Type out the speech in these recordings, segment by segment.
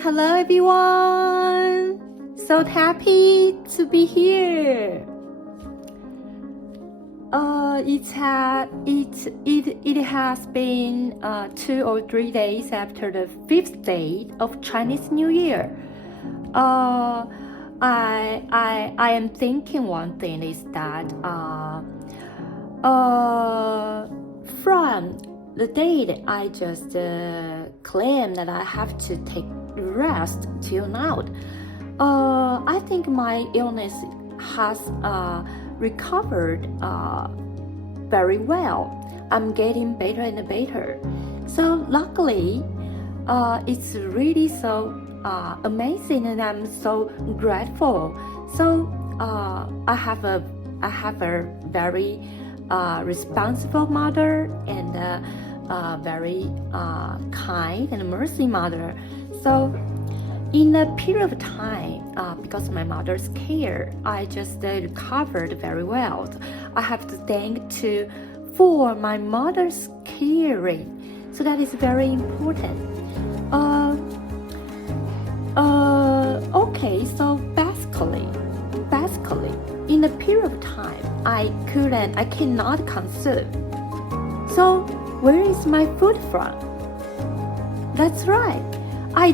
Hello everyone! So happy to be here. It has been 2 or 3 days after the 5th day of Chinese New Year. I am thinking one thing is that from the day that I just claimed that I have to take rest till now, I think my illness has recovered very well. I'm getting better and better. So luckily, it's really so amazing, and I'm so grateful. So I have a very responsible mother and very kind and mercy mother. So in a period of time, because of my mother's care, I just recovered very well. I have to thank for my mother's caring. So that is very important. Okay, so basically, in a period of time, I cannot consume. So where is my food from? That's right. I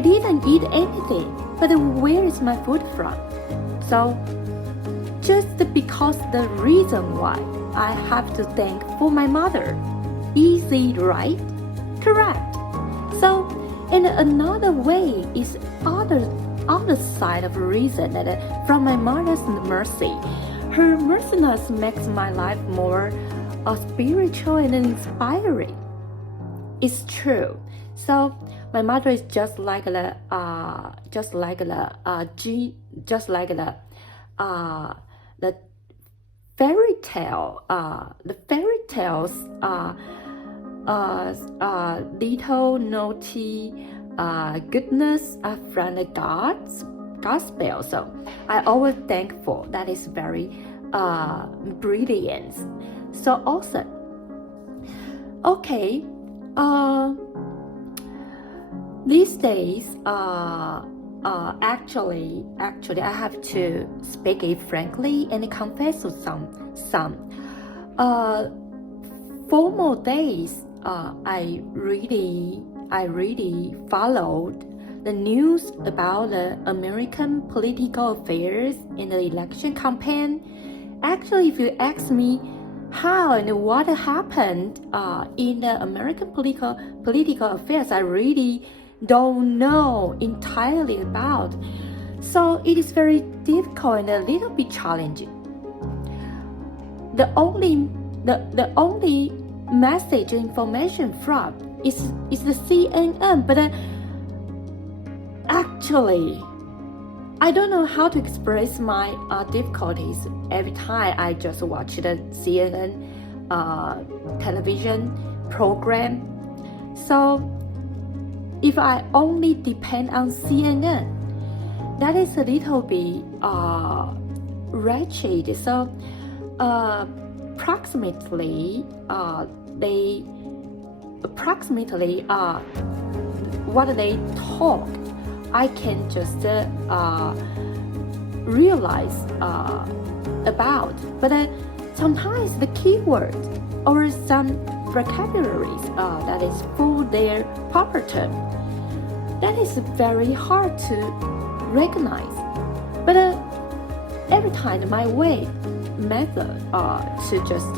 didn't eat anything, but where is my food from? So just because the reason why I have to thank for my mother. Is it right? Correct. So, and another way is other side of reason that from my mother's mercy. Her merciness makes my life more spiritual and inspiring. It's true. So my mother is just like the fairy tales little naughty goodness from the God's gospel. So I always thankful. That is very brilliant. So awesome. Okay. These days, actually, I have to speak it frankly and confess to some. Formal days, I really followed the news about the American political affairs in the election campaign. Actually, if you ask me how and what happened in the American political affairs, I really don't know entirely about. So it is very difficult and a little bit challenging. The only message information from is the CNN, but actually I don't know how to express my difficulties every time I just watch the CNN television program. So if I only depend on CNN, that is a little bit wretched. So approximately what they talk, I can just realize about. But sometimes the keywords or some vocabularies that is for their proper term, that is very hard to recognize. But every time my method to just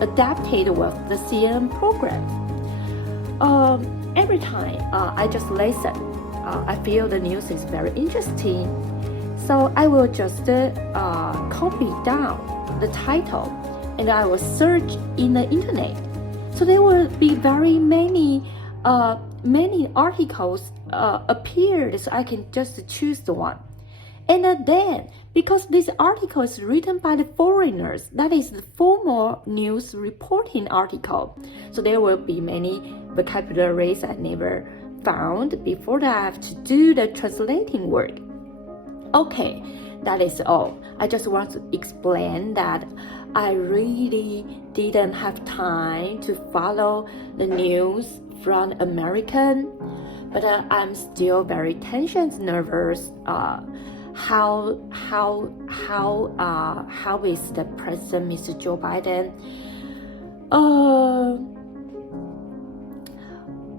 adapt it with the CNN program. Every time I just listen, I feel the news is very interesting. So I will just copy down the title and I will search in the internet. So there will be very many articles appeared, so I can just choose the one. And then, because this article is written by the foreigners, that is the formal news reporting article. So there will be many vocabularies I never found before that I have to do the translating work. Okay, that is all. I just want to explain that I really didn't have time to follow the news from American but I'm still very tense, nervous. How is the president, Mr. Joe Biden?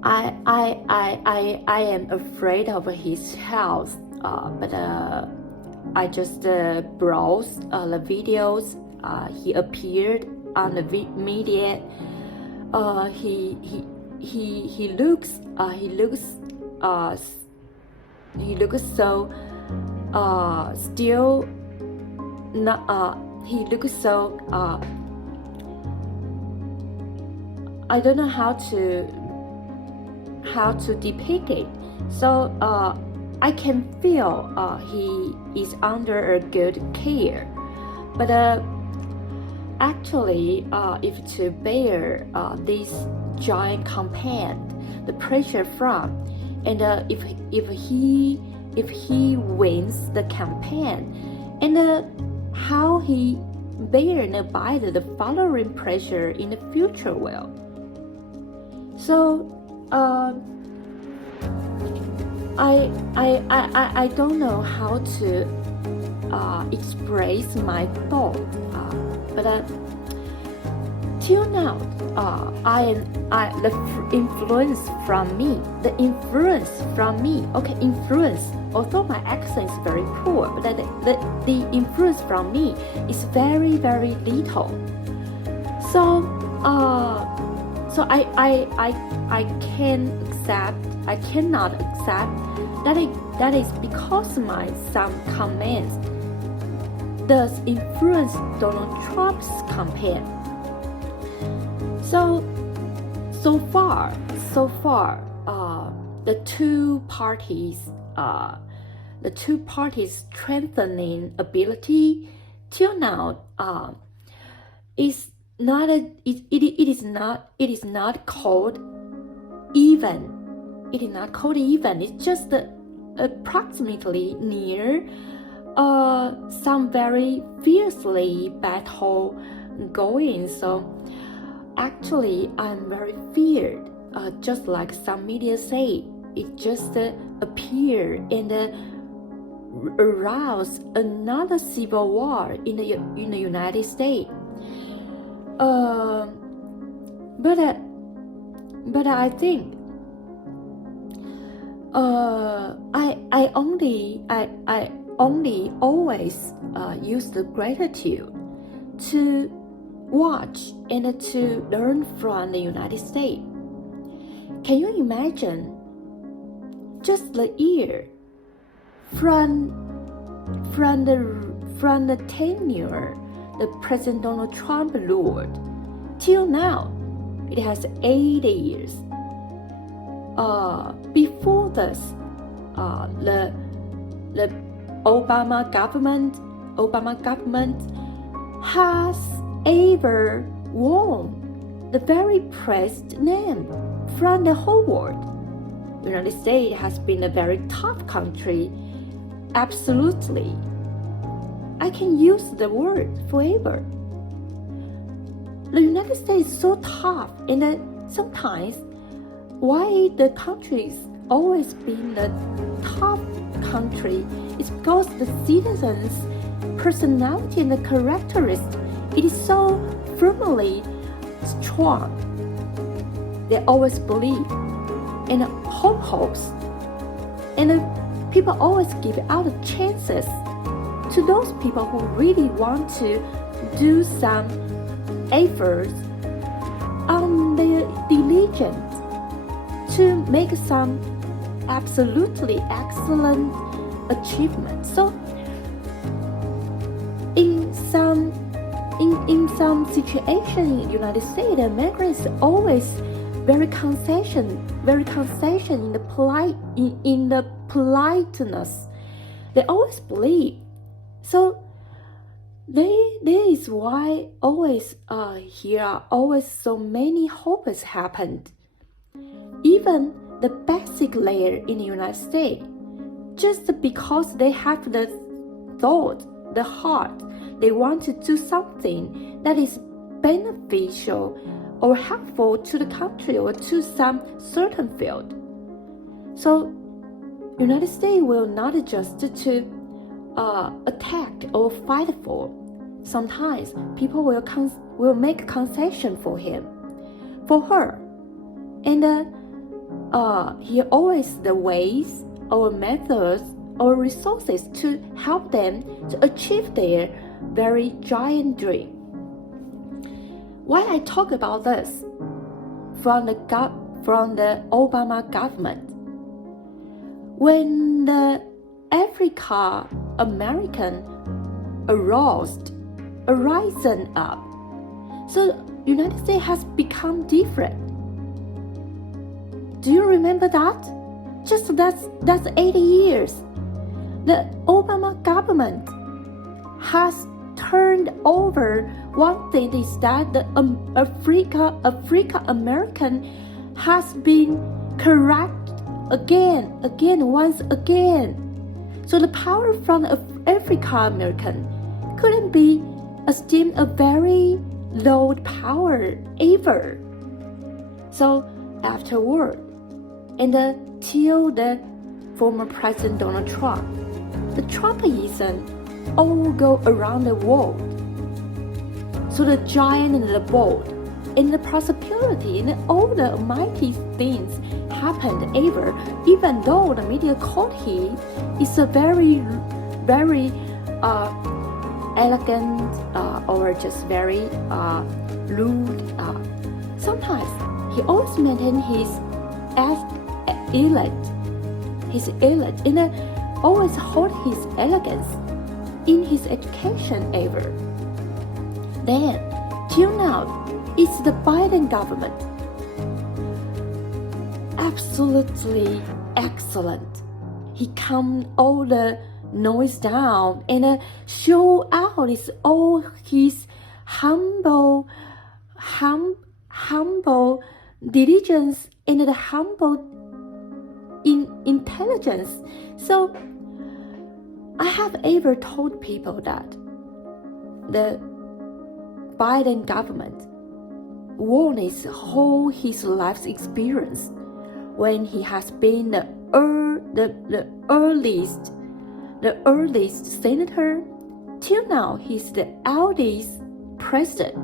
I am afraid of his health. But I just browsed the videos. He appeared on the media. He looks so still not he looks so I don't know how to depict it. So I can feel he is under a good care, but actually, if to bear this giant campaign, the pressure from, and if he wins the campaign, and how he bear and abide the following pressure in the future will. So I don't know how to express my thought, but till now, the influence from me. Okay, influence. Although my accent is very poor, but the influence from me is very, very little. So I cannot accept that is because my some comments does influence Donald Trump's campaign. So far, the two parties strengthening ability till now is not it is not called even. It is not called even. It's just approximately near some very fiercely battle going. So actually, I'm very feared. Just like some media say, it just appeared and aroused another civil war in the United States. But I think I only always use the gratitude to watch and to learn from the United States. Can you imagine just the year from the tenure the President Donald Trump ruled till now? It has 8 years. Before this, the Obama government has ever won the very praised name from the whole world. The United States has been a very tough country. Absolutely. I can use the word forever. The United States is so tough, and sometimes why the country's always been the top country is because the citizens' personality and the characteristics, it is so firmly strong. They always believe and hopes, and people always give out chances to those people who really want to do some efforts on their diligence to make some absolutely excellent achievement. So in some situation in the United States, the Americans always very concession in the politeness. They always believe. So there is why always here are always so many hopes happened. Even the basic layer in the United States, just because they have the thought, the heart, they want to do something that is beneficial or helpful to the country or to some certain field. So United States will not just to attack or fight for. Sometimes people will make concession for her, and he always the ways or methods or resources to help them to achieve their very giant dream. Why I talk about this? From the Obama government, when the Africa American risen up, so United States has become different. Do you remember that? Just that's 80 years. The Obama government has turned over. One thing is that the Africa American has been corrected once again. So the power from Africa American couldn't be esteemed a very low power ever. So afterward, and till the former President Donald Trump, the Trumpism all go around the world. So the giant and the bold, and the possibility and all the mighty things happened ever, even though the media called he is a very, very elegant or just very rude. Sometimes he always maintained his elite, and always hold his elegance in his education ever. Then, till now, it's the Biden government. Absolutely excellent. He calmed all the noise down and show out all his humble diligence and the humble intelligence. So I have ever told people that the Biden government won his whole his life's experience when he has been the earliest senator till now he's the eldest president.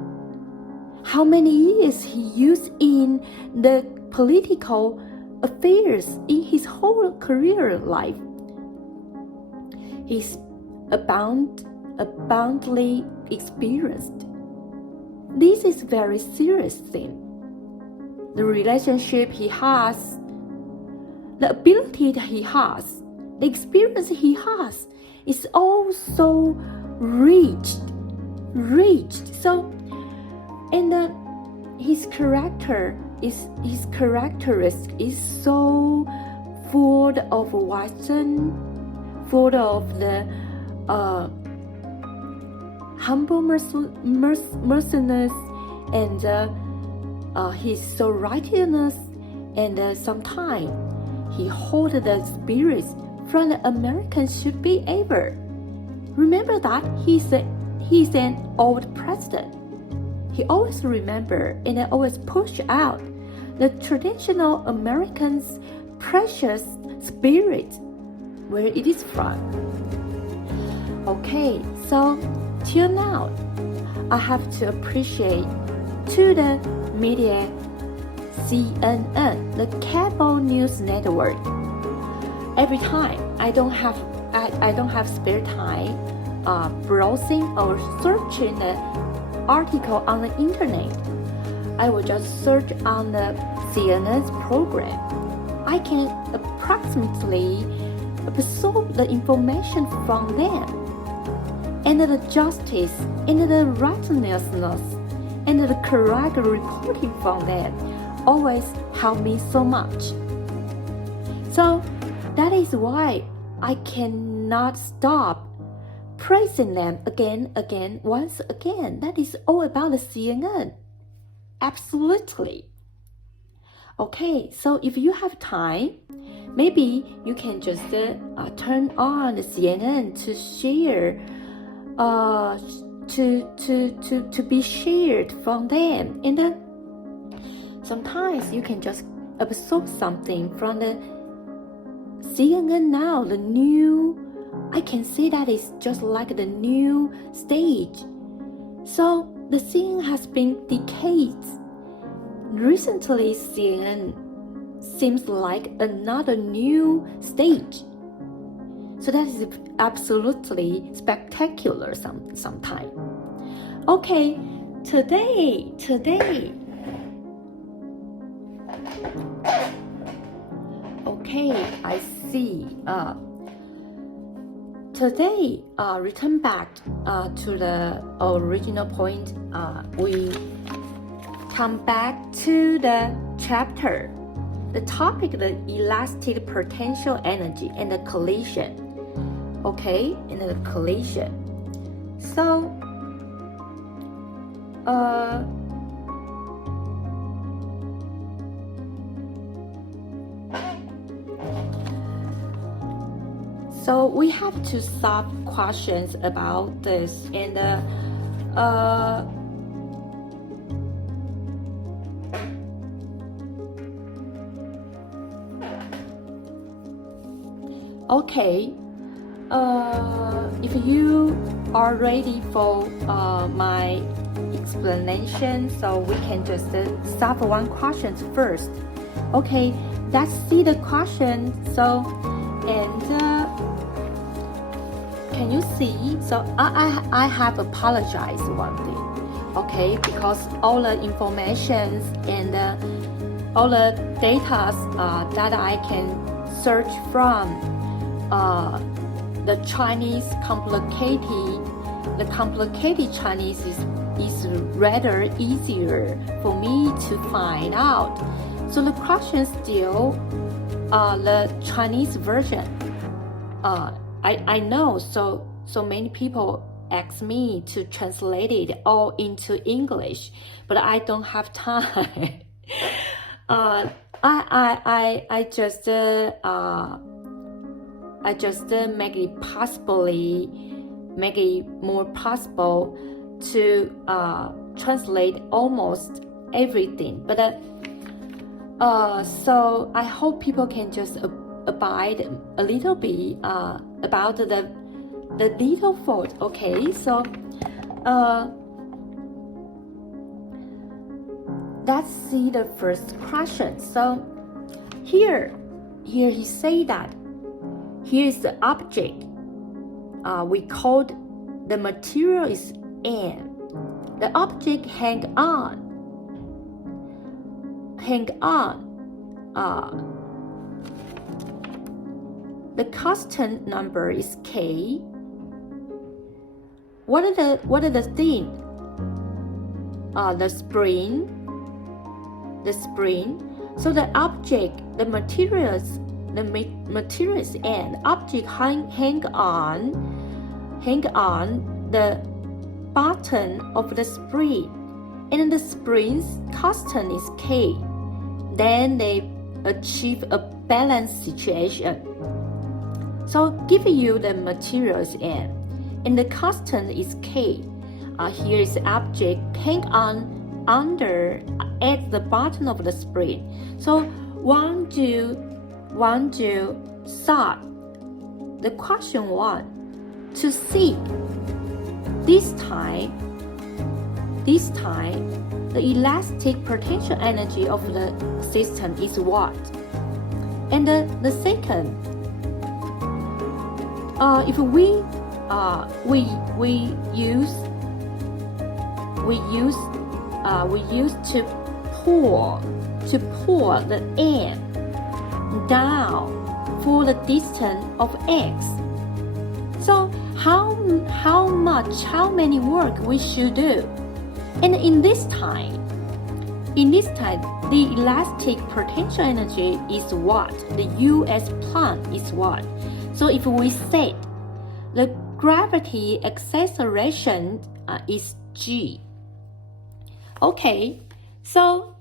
How many years he used in the political affairs in his whole career life. He's abundantly experienced. This is very serious thing. The relationship he has, the ability that he has, the experience he has is also reached. So, and his characteristic is so full of wisdom, full of the humble mercilessness, and he's so righteousness, and sometimes he holds the spirits from the Americans should be ever. Remember that he's an old president. He always remember and always push out the traditional Americans' precious spirit, where it is from. Okay, so till now, I have to appreciate to the media, CNN, the cable news network. Every time I don't have spare time browsing or searching the article on the internet, I will just search on the CNN's program. I can approximately absorb the information from them, and the justice and the righteousness and the correct reporting from them always help me so much. So that is why I cannot stop praising them once again. That is all about the CNN. Absolutely. Okay, so if you have time, maybe you can just turn on the CNN to share, to be shared from them, and then sometimes you can just absorb something from the CNN now, the new, I can say that it's just like the new stage. So the CNN has been decades. Recently, CNN seems like another new stage. So that is absolutely spectacular sometimes. Okay, today. Okay, I see. Today, return back to the original point. We come back to the chapter. The topic, the elastic potential energy and the collision. Okay, and the collision. So, so we have to solve questions about this, and okay, if you are ready for my explanation, so we can just solve one question first. Okay, let's see the question. So, and can you see? So I have apologized one thing, okay, because all the information and all the data that I can search from the Chinese complicated Chinese is rather easier for me to find out. So the question still the Chinese version. I know so many people ask me to translate it all into English, but I don't have time. I just make it more possible to translate almost everything. But so I hope people can just abide a little bit about the little fault. Okay, so let's see the first question. So here he say that here is the object. We called the material is N. The object hang on. The constant number is K. What are the thing? The spring. So the object, the materials and object hang on the bottom of the spring, and the spring's constant is K. Then they achieve a balanced situation. So give you the materials and the constant is K. Here is the object hang on under at the bottom of the spring. So want to solve the question 1 to see this time the elastic potential energy of the system is what? And the second, if we use to pour the air down for the distance of x. So how many work we should do? And in this time, the elastic potential energy is what? The US plan is what? So if we say the gravity acceleration is G. Okay, so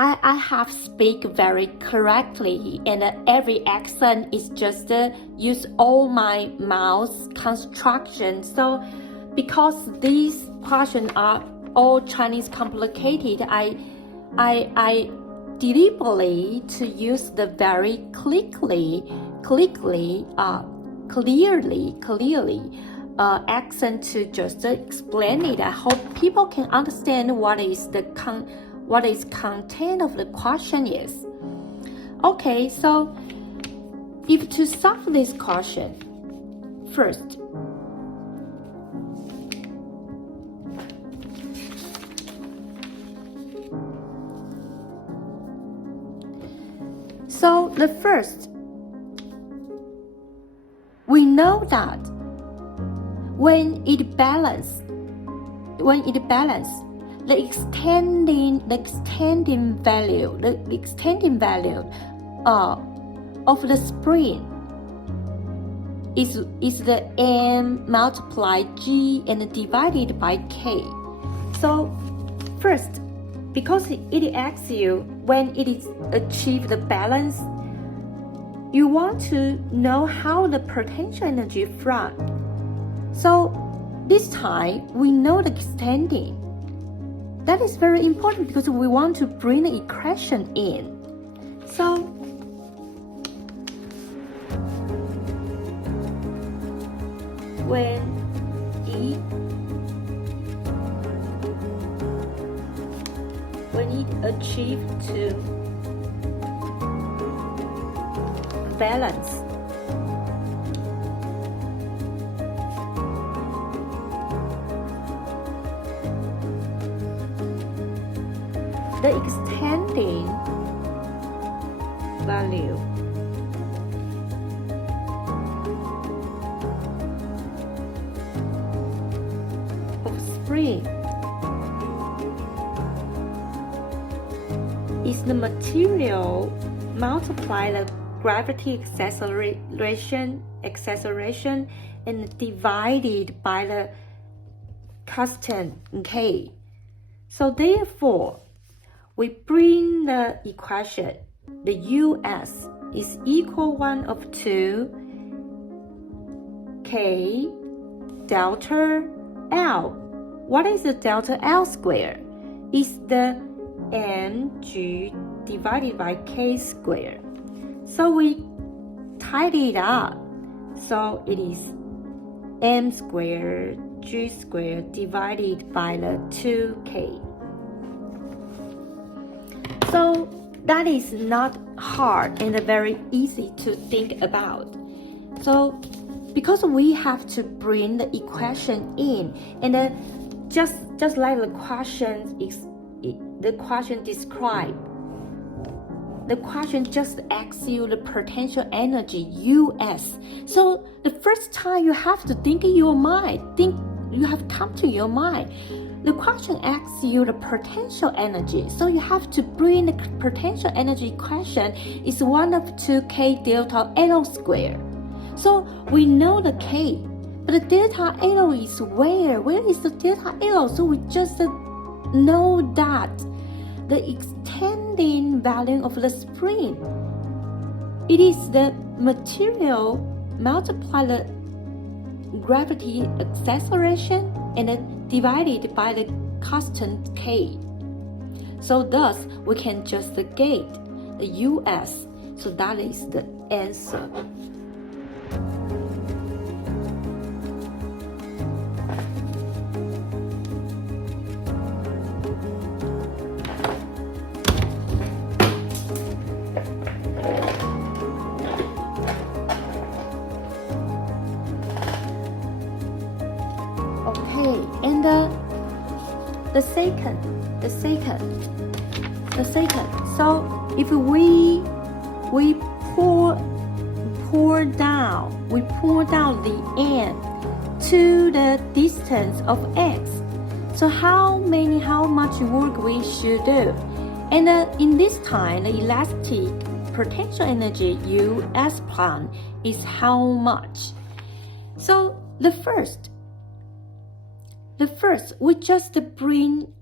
I have speak very correctly, and every accent is just use all my mouth construction. So because these questions are all Chinese complicated, I deliberately to use the very clearly accent to just explain it. I hope people can understand what is content of the question is. Okay, so if to solve this question, first, so the first, we know that when it balance, the extending value of the spring is the m multiplied g and divided by k. So first, because it asks you when it is achieved the balance, you want to know how the potential energy from. So this time we know the extending. That is very important because we want to bring the equation in. So when it achieved to balance, the extending value of spring is the material multiply the gravity acceleration and divided by the constant k. So therefore, we bring the equation, the US is equal 1 of 2 k delta L. What is the delta L square? Is the mg divided by k square. So we tidy it up. So it is m squared g squared divided by the 2k. So that is not hard and very easy to think about. So because we have to bring the equation in, and just like the question described, the question just asks you the potential energy US. So the first time you have to think in your mind, you have come to your mind. The question asks you the potential energy. So you have to bring the potential energy equation is 1 of 2k delta L square. So we know the k, but the delta L is where? Where is the delta L? So we just know that the extending value of the spring, it is the material multiply the gravity acceleration and then divided by the constant k. So thus we can just get the US. So that is the answer. Okay, and the second. So if we pour down the n to the distance of x. So how much work we should do? And in this time, the elastic potential energy US plan is how much? So the first, we just bring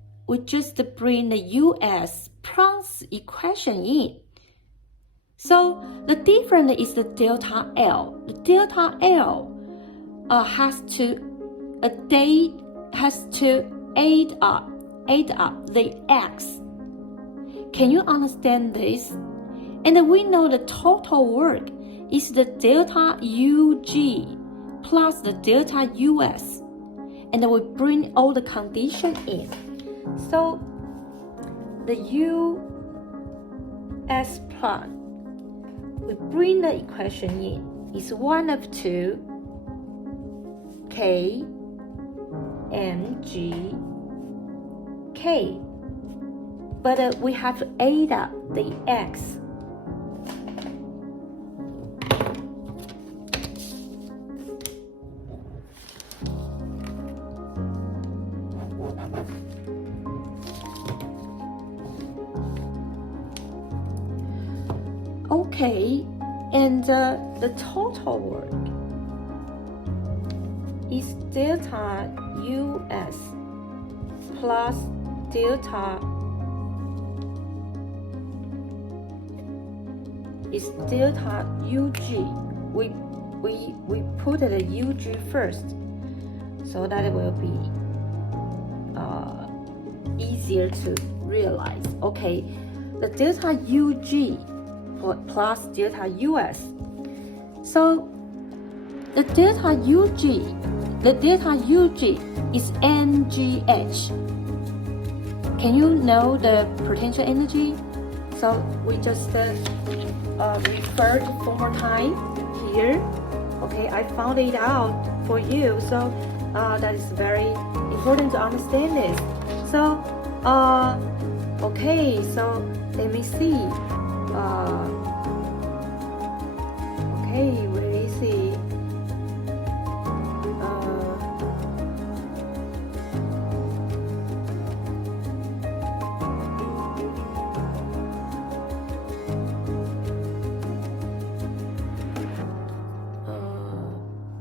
the US plus equation in. So the difference is the delta L. The delta L has to add up the x. Can you understand this? And we know the total work is the delta UG plus the delta US. And we bring all the condition in. So the US prime, we bring the equation in, is 1 of 2 K mg K. But we have to add up the X. Okay, and the total work is delta US plus delta UG. We put the UG first, so that it will be easier to realize. Okay, the delta UG plus delta US. So the delta UG is MGH. Can you know the potential energy? So we just refer to one more time here. Okay, I found it out for you. So that is very important to understand this. So okay, so let me see. Okay, where is it?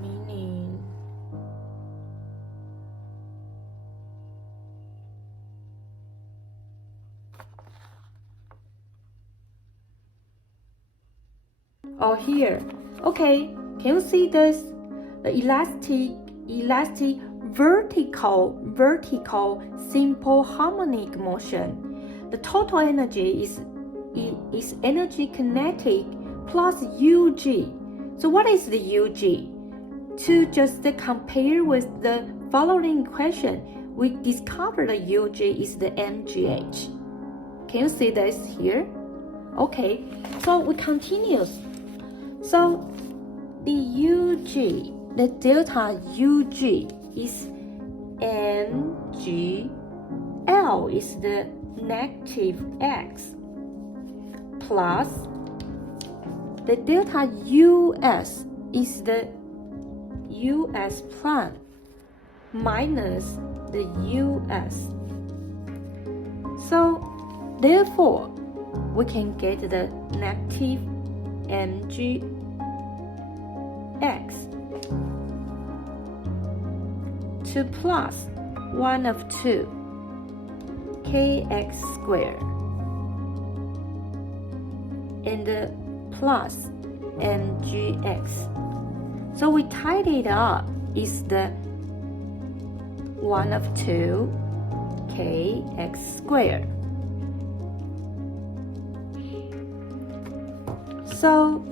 Meaning. Oh, here. Okay, can you see this? The elastic vertical simple harmonic motion. The total energy is energy kinetic plus UG. So what is the UG? To just compare with the following equation, we discover the UG is the MGH. Can you see this here? Okay, so we continue. So the UG, the delta UG is mg, L is the negative X, plus the delta US is the US prime minus the US. So therefore, we can get the negative mg X to plus 1 of 2 kx squared and plus mgx. So we tied it up is the 1 of 2 kx squared. So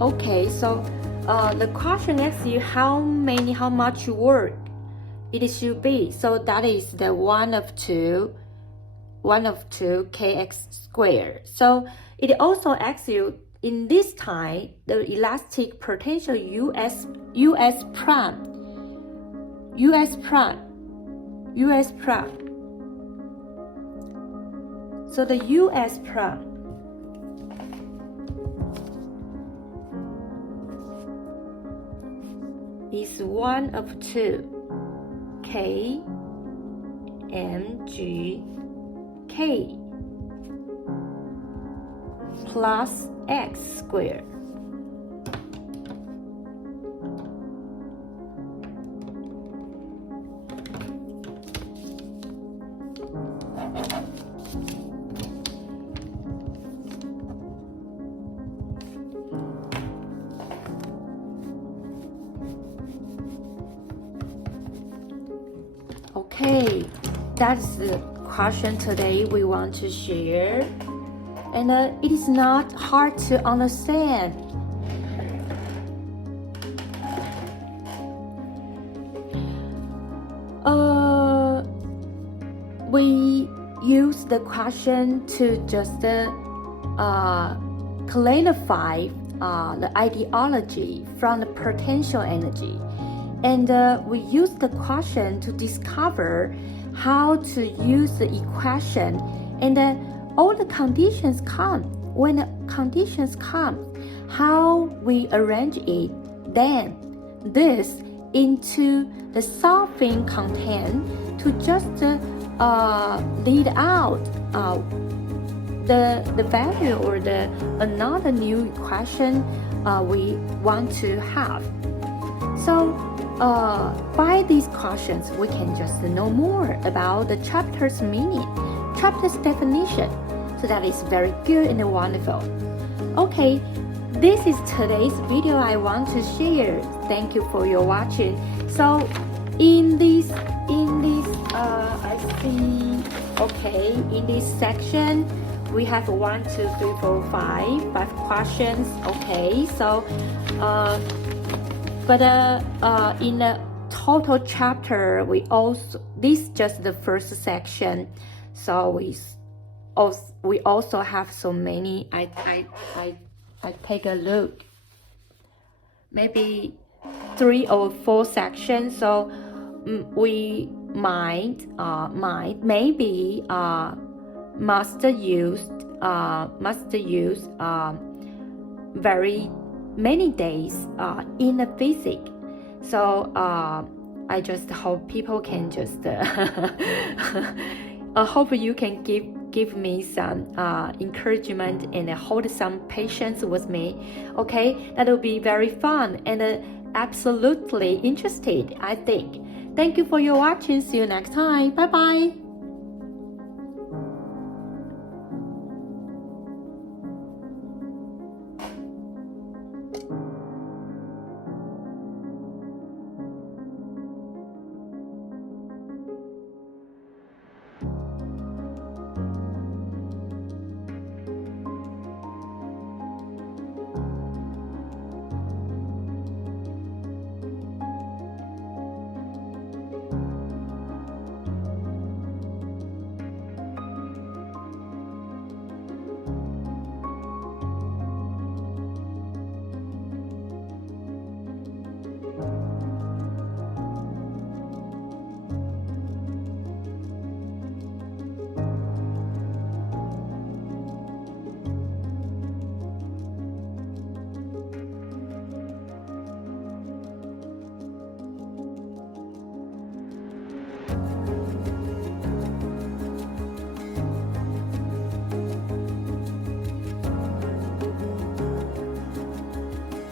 okay, so the question asks you how much work it should be. So that is the 1 of 2 kx squared. So it also asks you in this time the elastic potential US prime. So the US prime is one of two. K, M, G, K plus X squared. Okay, that's the question today we want to share. And it is not hard to understand. We use the question to just clarify the ideology from the potential energy. And we use the question to discover how to use the equation, and all the conditions come. When the conditions come, how we arrange it, then this into the solving content to just lead out the value or the another new equation we want to have. So by these questions, we can just know more about the chapter's meaning, chapter's definition. So that is very good and wonderful. Okay, this is today's video I want to share. Thank you for your watching. So in this I see, okay, in this section we have 1, 2, 3, 4, 5 questions. Okay, so but in the total chapter, we also, this is just the first section, so we also have so many. I take a look, maybe 3 or 4 sections. So we might maybe must use very many days in the physic. So I just hope people can just I hope you can give me some encouragement and hold some patience with me. Okay, that will be very fun and absolutely interested, I think. Thank you for your watching. See you next time. Bye bye.